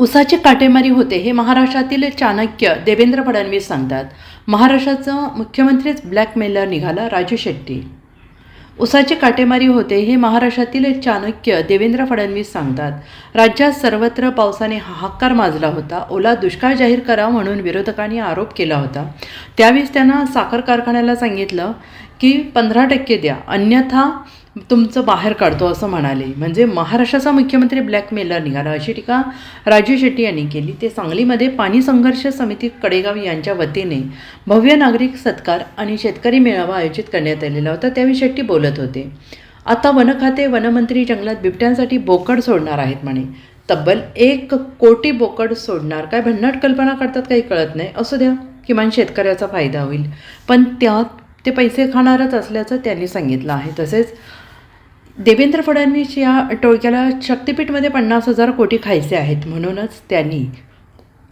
उसाची काटेमारी होते हे महाराष्ट्रातील चाणक्य देवेंद्र फडणवीस सांगतात. महाराष्ट्राचं मुख्यमंत्रीच ब्लॅकमेलर निघाला राजू शेट्टी. उसाची काटेमारी होते हे महाराष्ट्रातील चाणक्य देवेंद्र फडणवीस सांगतात. राज्यात सर्वत्र पावसाने हाहाकार माजला होता. ओला दुष्काळ जाहीर करा म्हणून विरोधकांनी आरोप केला होता. त्यावेळेस त्यांना साखर कारखान्याला सांगितलं की पंधरा टक्के द्या. अन्यथा तुमचं बाहेर काढतो असं म्हणाले. म्हणजे महाराष्ट्राचा मुख्यमंत्री ब्लॅकमेलर निघाला. अशी टीका राजू शेट्टी यांनी केली. ते सांगलीमध्ये पाणी संघर्ष समिती कडेगाव यांच्या वतीने भव्य नागरिक सत्कार आणि शेतकरी मेळावा आयोजित करण्यात आलेला होता. त्यावेळी शेट्टी बोलत होते. आता वनखाते वनमंत्री जंगलात बिबट्यांसाठी बोकड सोडणार आहेत म्हणे. तब्बल एक कोटी बोकड सोडणार. काय भन्नाट कल्पना करतात काही कळत नाही. असू द्या किमान शेतकऱ्याचा फायदा होईल. पण त्यात ते पैसे खाणारच असल्याचं त्यांनी सांगितलं आहे. तसेच देवेंद्र फडणवीस या टोळक्याला शक्तिपीठमध्ये पन्नास हजार कोटी खायचे आहेत म्हणूनच त्यांनी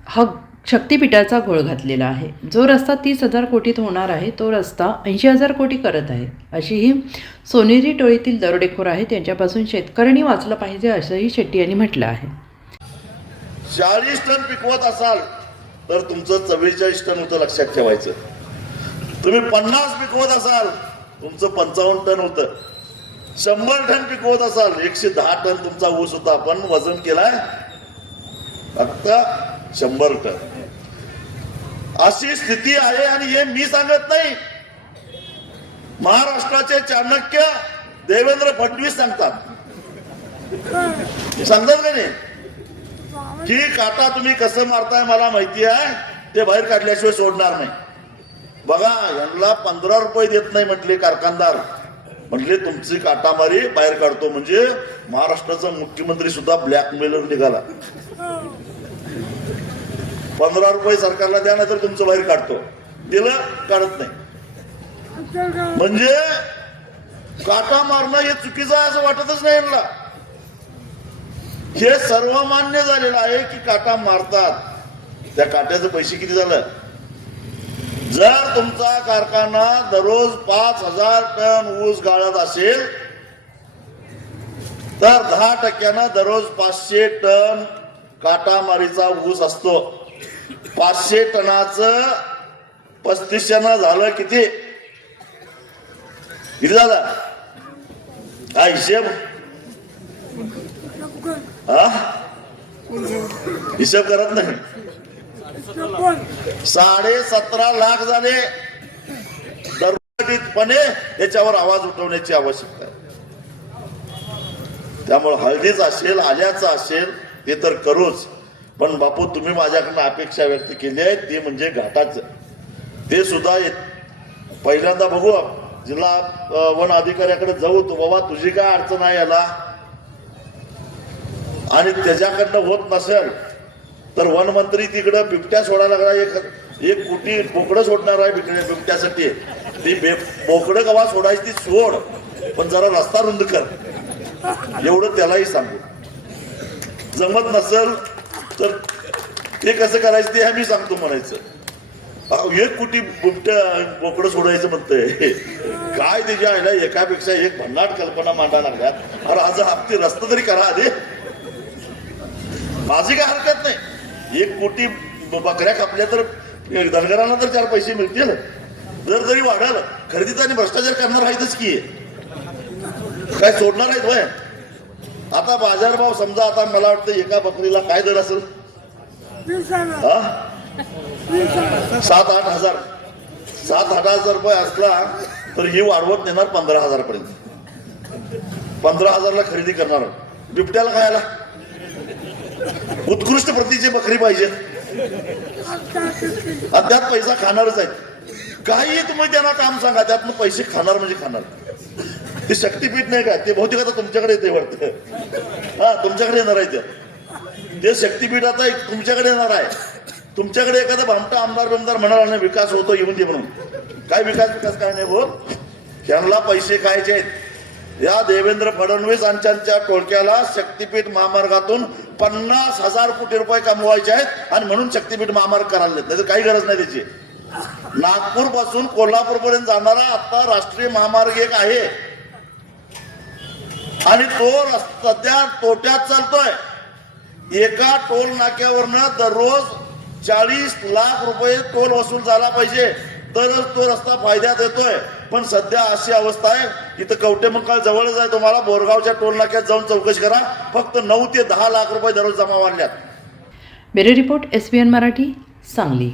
हा शक्तिपीठाचा घोळ घातलेला आहे. जो रस्ता तीस हजार कोटीत होणार आहे तो रस्ता ऐंशी हजार कोटी करत आहे. अशी ही सोनेरी टोळीतील दरोडेखोर आहे त्यांच्यापासून शेतकऱ्यांनी वाचलं पाहिजे असंही शेट्टी यांनी म्हटलं आहे. चाळीस टन पिकवत असाल तर तुमचं चव्वेचाळीस टन होतं लक्षात ठेवायचं. तुम्ही पन्नास पिकवत असाल तुमचं पंचावन्न टन होतं. शंभर टन पिकवत असाल एकशे दहा टन तुमचा ऊस होता आपण वजन केलाय फक्त शंभर टन. अशी स्थिती आहे आणि हे मी सांगत नाही. महाराष्ट्राचे चाणक्य देवेंद्र फडणवीस सांगतात. सांगतात का नाही? की काटा तुम्ही कसं मारताय मला माहिती आहे ते बाहेर काढल्याशिवाय सोडणार नाही. बघा यांना पंधरा रुपये देत नाही म्हटले कारखानदार. म्हटले तुमची काटामारी बाहेर काढतो. म्हणजे महाराष्ट्राचा मुख्यमंत्री सुद्धा ब्लॅकमेलर निघाला. पंधरा रुपये सरकारला द्या नाही तर तुमचं बाहेर काढतो. दिलं काढत नाही. म्हणजे काटा मारणं हे चुकीचं आहे असं वाटतच नाही यांना. हे सर्वमान्य झालेलं आहे की काटा मारतात. त्या काट्याचे पैसे किती झालं? जर तुमचा कारखाना दररोज पाच हजार टन ऊस गाळत असेल तर दहा टक्क्यानं दररोज पाचशे टन काटामारीचा ऊस असतो. पाचशे टनाचं पस्तीसशेनं झालं किती? किती झालं? हा हिशेब? हा हिशोब करत नाही. साडे सतरा लाख झाले दरपणे याच्यावर आवाज उठवण्याची आवश्यकता आहे. त्यामुळे हळदीच असेल आल्याचं असेल ते तर करूच. पण बापू तुम्ही माझ्याकडनं अपेक्षा व्यक्त केली आहे ते म्हणजे घाटाचं. ते सुद्धा पहिल्यांदा बघू जिल्हा वन अधिकाऱ्याकडे जाऊ तू बाबा तुझी काय अडचण आहे याला? आणि त्याच्याकडनं होत नसेल तर वनमंत्री तिकडं बिबट्या सोडायला लागला. एक एक कुटी बोकडं सोडणार आहे बिबट्या बिबट्यासाठी. ती बे बोकडं गवा सोडायची ती सोड. पण जरा रस्ता रुंद कर. एवढं त्यालाही सांगू. जमत नसेल तर ते कसं करायचं ते आम्ही सांगतो म्हणायचं. एक कुटी बुपट बोकडं सोडायचं म्हणतंय. काय त्याच्या आईला एकापेक्षा एक भन्नाट कल्पना मांडा लागल्यात. अरे आज हप्ते रस्ता तरी करा अरे माझी काय हरकत नाही. एक कोटी बकऱ्या कापल्या तर धनगरांना तर चार पैसे मिळतील. जर जरी वाढाल खरेदीचा आणि भ्रष्टाचार करणार आहेतच की. काय सोडणार आहेत वय आता बाजारभाव समजा आता मला वाटतं एका बकरीला काय दर असेल? हा? सात आठ हजार. सात आठ हजार रुपये असला तर ही वाढवत नेणार पंधरा हजार पर्यंत. पंधरा हजारला खरेदी करणार. बिबट्याला खायला उत्कृष्ट प्रतीची बकरी पाहिजे. अद्याप त्यात पैसा खाणारच आहे काही तुम्ही त्यांना काम सांगा त्यातनं पैसे खाणार म्हणजे खाणार. ते शक्तीपीठ नाही काय? ते बहुतेक आता तुमच्याकडे येते वाटतं. हा तुमच्याकडे येणार आहे ते. शक्तीपीठ आता तुमच्याकडे येणार आहे. तुमच्याकडे एखादा भामटा आमदार बिमदार म्हणाला नाही विकास होतो येऊन दे म्हणून. काय विकास विकास काय नाही होत त्यांना पैसे खायचे आहेत. या देवेंद्र फडणवीस यांच्या टोळक्याला शक्तीपीठ महामार्गातून पन्नास हजार कोटी रुपये कमवायचे आहेत आणि म्हणून शक्तीपीठ महामार्ग करायला देत नाही काही गरज नाही त्याची. नागपूरपासून कोल्हापूर पर्यंत जाणारा आता राष्ट्रीय महामार्ग एक आहे. आणि तो सध्या तोट्यात चालतोय. एका टोल नाक्यावरनं दररोज चाळीस लाख रुपये टोल वसूल झाला पाहिजे. तरच तो रस्ता फायद्यात येतोय. पण सध्या अशी अवस्था आहे इथं कवटे मंकाळ जवळच आहे. तुम्हाला बोरगावच्या टोल नाक्यात जाऊन चौकशी करा. फक्त नऊ ते दहा लाख रुपये दररोज जमा वाढल्यात. Bureau report S B N Marathi Sangli.